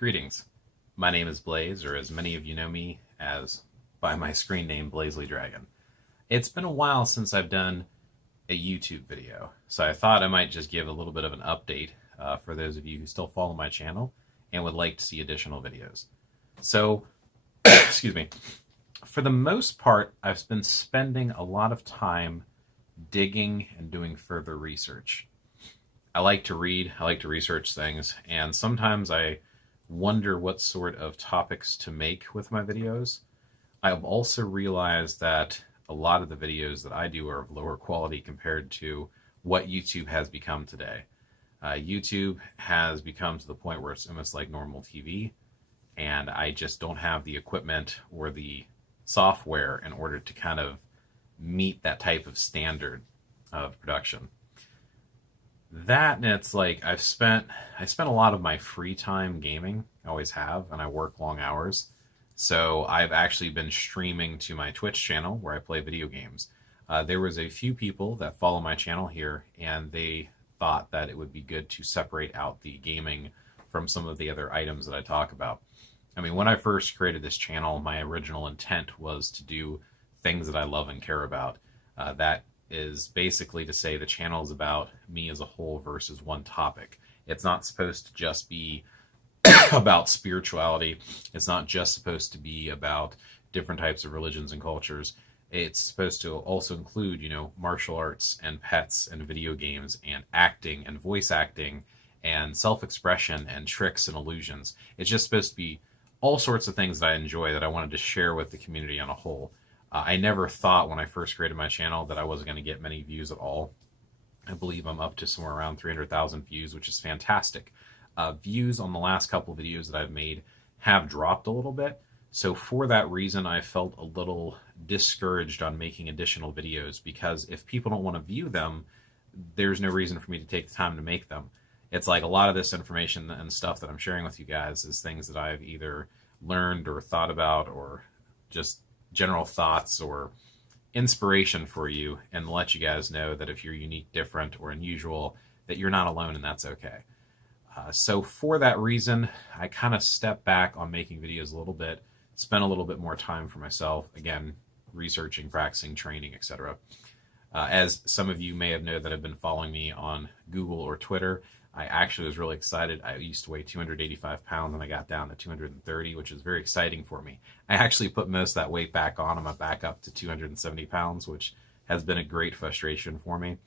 Greetings. My name is Blaze, or as many of you know me as by my screen name, BlazeLeeDragon. It's been a while since I've done a YouTube video, so I thought I might just give a little bit of an update for those of you who still follow my channel and would like to see additional videos. So, excuse me, for the most part, I've been spending a lot of time digging and doing further research. I like to read, I like to research things, and sometimes I wonder what sort of topics to make with my videos. I've also realized that a lot of the videos that I do are of lower quality compared to what YouTube has become today. YouTube has become to the point where it's almost like normal TV, and I just don't have the equipment or the software in order to kind of meet that type of standard of production. That, and it's like I spent a lot of my free time gaming. I always have, and I work long hours. So I've actually been streaming to my Twitch channel where I play video games. There was a few people that follow my channel here, and they thought that it would be good to separate out the gaming from some of the other items that I talk about. I mean, when I first created this channel, my original intent was to do things that I love and care about. That is basically to say the channel is about me as a whole versus one topic. It's not supposed to just be about spirituality. It's not just supposed to be about different types of religions and cultures. It's supposed to also include, martial arts and pets and video games and acting and voice acting and self-expression and tricks and illusions. It's just supposed to be all sorts of things that I enjoy that I wanted to share with the community on a whole. I never thought when I first created my channel that I wasn't going to get many views at all. I believe I'm up to somewhere around 300,000 views, which is fantastic. Views on the last couple videos that I've made have dropped a little bit. So for that reason, I felt a little discouraged on making additional videos, because if people don't want to view them, there's no reason for me to take the time to make them. It's like a lot of this information and stuff that I'm sharing with you guys is things that I've either learned or thought about, or just general thoughts or inspiration for you, and let you guys know that if you're unique, different, or unusual, that you're not alone, and that's okay. So for that reason, I kind of stepped back on making videos a little bit, spent a little bit more time for myself, again, researching, practicing, training, etc. As some of you may have known that have been following me on Google or Twitter, I actually was really excited. I used to weigh 285 pounds and I got down to 230, which is very exciting for me. I actually put most of that weight back on. I'm back up to 270 pounds, which has been a great frustration for me.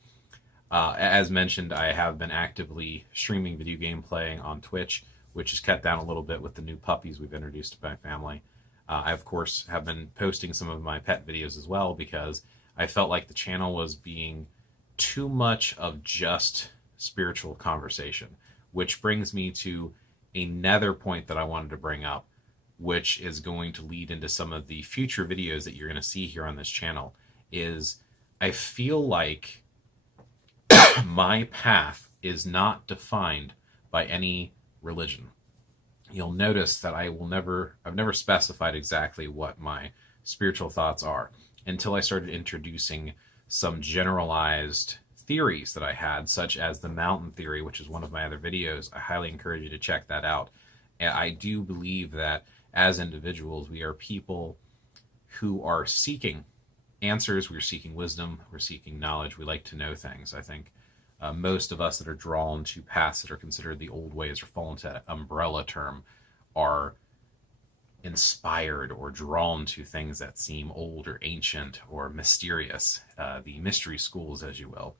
As mentioned, I have been actively streaming video game playing on Twitch, which has cut down a little bit with the new puppies we've introduced to my family. I, of course, have been posting some of my pet videos as well, because I felt like the channel was being too much of just spiritual conversation, which brings me to another point that I wanted to bring up, which is going to lead into some of the future videos that you're going to see here on this channel. Is I feel like my path is not defined by any religion. You'll notice that I've never specified exactly what my spiritual thoughts are until I started introducing some generalized theories that I had, such as the mountain theory, which is one of my other videos. I highly encourage you to check that out. And I do believe that as individuals, we are people who are seeking answers, we're seeking wisdom, we're seeking knowledge, we like to know things. I think most of us that are drawn to paths that are considered the old ways or fall into that umbrella term are inspired or drawn to things that seem old or ancient or mysterious, the mystery schools, as you will.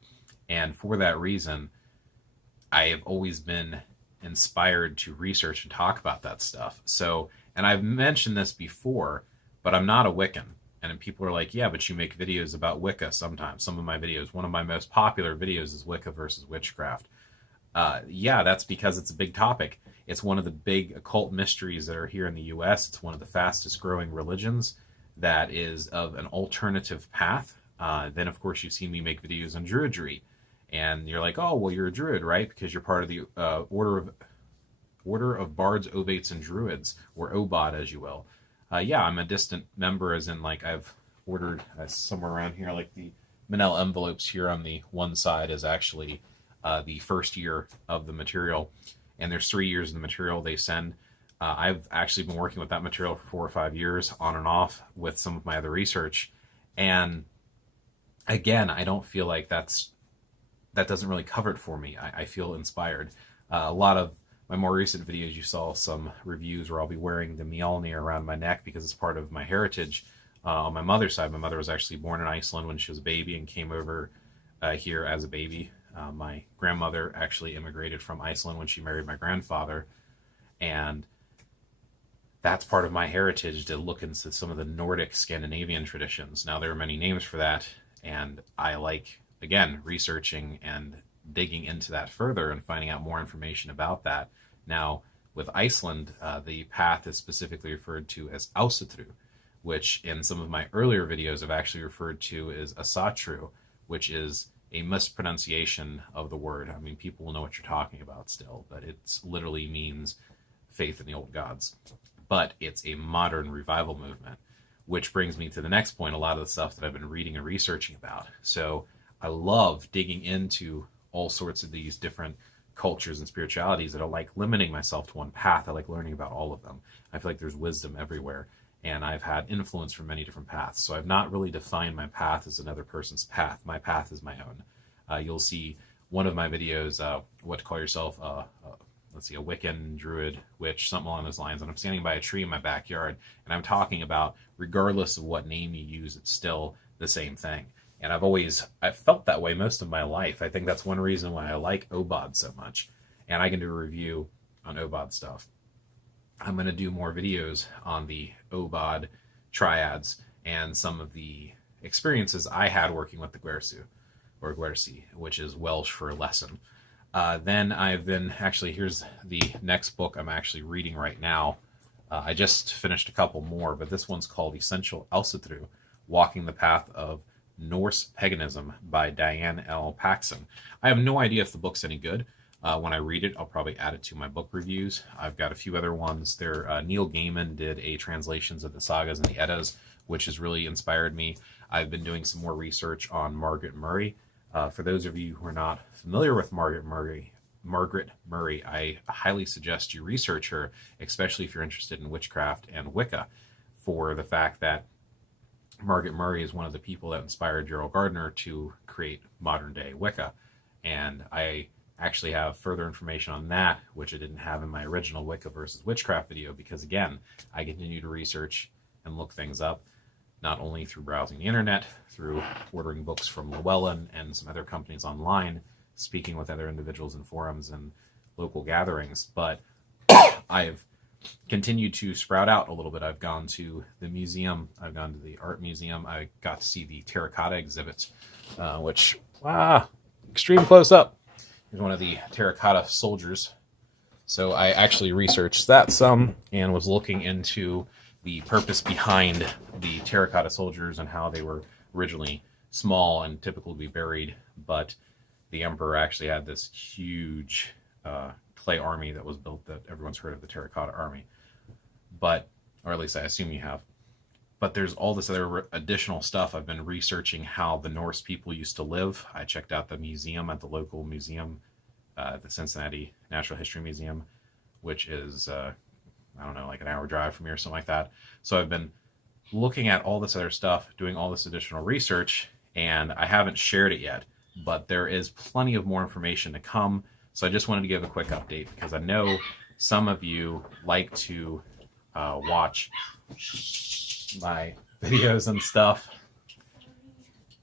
And for that reason, I have always been inspired to research and talk about that stuff. So, and I've mentioned this before, but I'm not a Wiccan. And people are like, yeah, but you make videos about Wicca sometimes. Some of my videos, one of my most popular videos is Wicca versus witchcraft. Yeah, that's because it's a big topic. It's one of the big occult mysteries that are here in the U.S. It's one of the fastest growing religions that is of an alternative path. Then, of course, you've seen me make videos on Druidry. And you're like, oh, well, you're a Druid, right? Because you're part of the Order of Bards, Obates, and Druids, or OBOD, as you will. Yeah, I'm a distant member, as in, like, I've ordered somewhere around here, like the manila envelopes here on the one side is actually the first year of the material. And there's 3 years of the material they send. I've actually been working with that material for 4 or 5 years on and off with some of my other research. And again, I don't feel like that doesn't really cover it for me. I feel inspired. A lot of my more recent videos, you saw some reviews where I'll be wearing the Mjolnir around my neck because it's part of my heritage. On my mother's side, my mother was actually born in Iceland when she was a baby and came over here as a baby. My grandmother actually immigrated from Iceland when she married my grandfather. And that's part of my heritage, to look into some of the Nordic Scandinavian traditions. Now, there are many names for that, and I like, again, researching and digging into that further and finding out more information about that. Now, with Iceland, the path is specifically referred to as Ásatru, which in some of my earlier videos I've actually referred to as Asatru, which is a mispronunciation of the word. I mean, people will know what you're talking about still, but it literally means faith in the old gods. But it's a modern revival movement, which brings me to the next point, a lot of the stuff that I've been reading and researching about. So I love digging into all sorts of these different cultures and spiritualities. I don't like limiting myself to one path. I like learning about all of them. I feel like there's wisdom everywhere, and I've had influence from many different paths. So I've not really defined my path as another person's path. My path is my own. You'll see one of my videos, what to call yourself, let's see, a Wiccan, Druid, Witch, something along those lines. And I'm standing by a tree in my backyard, and I'm talking about, regardless of what name you use, it's still the same thing. And I've felt that way most of my life. I think that's one reason why I like OBOD so much. And I can do a review on OBOD stuff. I'm going to do more videos on the OBOD triads and some of the experiences I had working with the Gwersu, or Gwersi, which is Welsh for lesson. Then I've been, here's the next book I'm actually reading right now. I just finished a couple more, but this one's called Essential Ásatru, Walking the Path of Norse Paganism by Diane L. Paxson. I have no idea if the book's any good. When I read it, I'll probably add it to my book reviews. I've got a few other ones. Neil Gaiman did a translations of the sagas and the Eddas, which has really inspired me. I've been doing some more research on Margaret Murray. For those of you who are not familiar with Margaret Murray, I highly suggest you research her, especially if you're interested in witchcraft and Wicca, for the fact that Margaret Murray is one of the people that inspired Gerald Gardner to create modern-day Wicca. And I actually have further information on that, which I didn't have in my original Wicca versus witchcraft video, because, again, I continue to research and look things up, not only through browsing the internet, through ordering books from Llewellyn and some other companies online, speaking with other individuals in forums and local gatherings, but I've continued to sprout out a little bit. I've gone to the museum, I've gone to the art museum, I got to see the terracotta exhibits, which, extreme close up. Here's one of the terracotta soldiers. So I actually researched that some and was looking into the purpose behind the terracotta soldiers and how they were originally small and typical to be buried, but the emperor actually had this huge clay army that was built, that everyone's heard of, the terracotta army, or at least I assume you have. But there's all this other additional stuff. I've been researching how the Norse people used to live. I checked out the museum at the local museum, the Cincinnati Natural History Museum, which is, like an hour drive from here or something like that. So I've been looking at all this other stuff, doing all this additional research, and I haven't shared it yet, but there is plenty of more information to come. So I just wanted to give a quick update, because I know some of you like to watch my videos and stuff,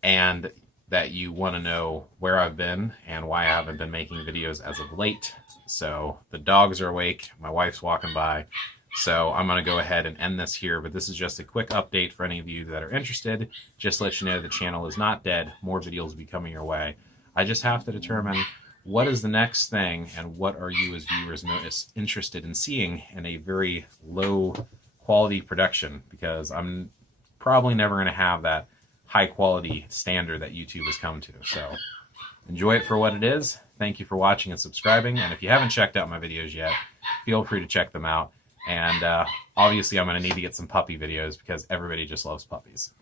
and that you want to know where I've been and why I haven't been making videos as of late. So the dogs are awake, my wife's walking by, so I'm going to go ahead and end this here, but this is just a quick update for any of you that are interested. Just to let you know the channel is not dead. More videos will be coming your way. I just have to determine what is the next thing, and what are you as viewers most interested in seeing in a very low quality production, because I'm probably never going to have that high quality standard that YouTube has come to. So enjoy it for what it is. Thank you for watching and subscribing, and if you haven't checked out my videos yet, feel free to check them out. And obviously I'm going to need to get some puppy videos, because everybody just loves puppies.